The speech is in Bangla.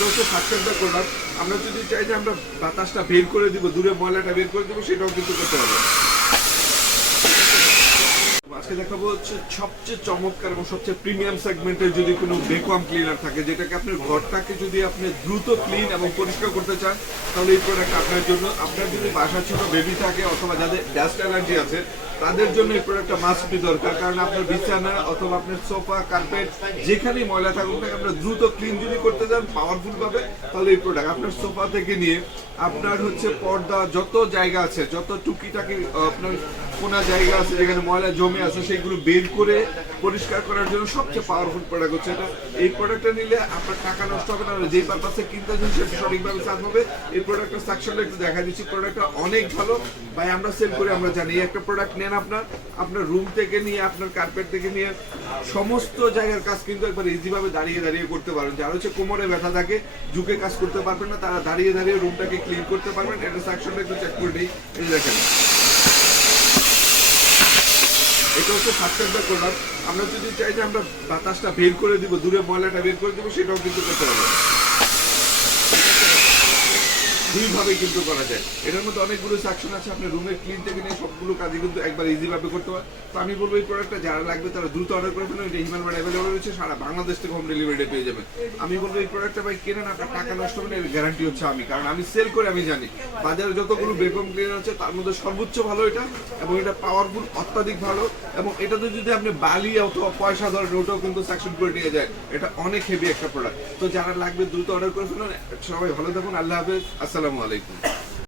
এটা হচ্ছে সাকসেসটা করলাম। আমরা যদি চাই যে আমরা বাতাসটা বের করে দিব, দূরে ময়লাটা বের করে দিব, সেটাও কিন্তু করতে পারবো। আজকে দেখাবো হচ্ছে সবচেয়ে চমৎকার এবং সবচেয়ে প্রিমিয়াম সেগমেন্টের যদি কোনো ভ্যাকুয়াম ক্লিনার থাকে, যেটাকে আপনার ঘরটাকে যদি আপনি দ্রুত ক্লিন এবং পরিষ্কার করতে চান, তাহলে এই প্রোডাক্ট আপনার জন্য। আপনার যদি বাসা ছোট বেবি থাকে অথবা যাদের ডাস্ট অ্যালার্জি আছে, তাদের জন্য এই প্রোডাক্টটা মাস্ট বি দরকার। কারণ আপনার বিছানা অথবা আপনার সোফা, কার্পেট যেখানেই ময়লা থাকুক না, আপনার দ্রুত ক্লিন যদি করতে চান পাওয়ারফুল ভাবে, তাহলে এই প্রোডাক্ট আপনার সোফা থেকে নিয়ে আপনার হচ্ছে পর্দা, যত জায়গা আছে, যত টুকিটাকি আপনার কোনা জায়গা আছে যেখানে ময়লা জমে আছে, সেগুলো বের করে পরিষ্কার করার জন্য সবচেয়ে পাওয়ারফুল প্রোডাক্ট হচ্ছে এটা। এই প্রোডাক্টটা নিলে আপনার টাকা নষ্ট হবে না, যেই পারপাসে কিনতে চান সেটা সঠিকভাবে চার্জ হবে। এই প্রোডাক্টের সাকশনটা একটু দেখা দিচ্ছি। প্রোডাক্টটা অনেক ভালো ভাই, আমরা সেল করে আমরা জানি। এই একটা প্রোডাক্ট নেন আপনার রুম থেকে নিয়ে আপনার কার্পেট থেকে নিয়ে সমস্ত জায়গার কাজ কিন্তু একবার ইজিভাবে দাঁড়িয়ে দাঁড়িয়ে করতে পারেন। যারা হচ্ছে কোমরে ব্যথা থাকে, ঝুঁকে কাজ করতে পারবেন না, তারা দাঁড়িয়ে দাঁড়িয়ে রুমটাকে ক্লিন করতে পারবেন। এটা সাকশনটা একটু চেক করে দিই। এই দেখেন, এটা হচ্ছে সাকসেসটা করলাম। আমরা যদি চাই যে আমরা বাতাসটা বের করে দিব, দূরে ময়লাটা বের করে দিব, সেটাও কিন্তু করতে পারবো। দুইভাবে কিন্তু করা যায়। এটার মধ্যে অনেকগুলো সেকশন আছে, আপনি রুমের ক্লিন থেকে নিয়ে সবগুলো কাজই কিন্তু একবার ইজিভাবে করতে পারেন। তো আমি বলবো এই প্রোডাক্টটা যারা লাগবে তারা দ্রুত অর্ডার করে ফেলুন। এটা হিমালয় অ্যাভেলেবল রয়েছে, সারা বাংলাদেশ থেকে হোম ডেলিভারি পেয়ে যাবেন। আমি বলবো এই প্রোডাক্টটা ভাই কেনেন, আপনার টাকা নষ্ট হবে না, এর গ্যারান্টি হচ্ছে আমি। কারণ আমি সেল করে আমি জানি বাজারে যতগুলো ভ্যাকুয়াম ক্লিনার আছে তার মধ্যে সর্বোচ্চ ভালো এটা, এবং এটা পাওয়ারফুল, অত্যাধিক ভালো। এবং এটাতে যদি আপনি বালি অথবা পয়সা ধরেন, ওটাও কিন্তু সেকশন করে নিয়ে যায়। এটা অনেক হেভি একটা প্রোডাক্ট। তো যারা লাগবে দ্রুত অর্ডার করে ফেলুন। সবাই ভালো থাকুন। আল্লাহ হাফেজ, আসসালামু আলাইকুম।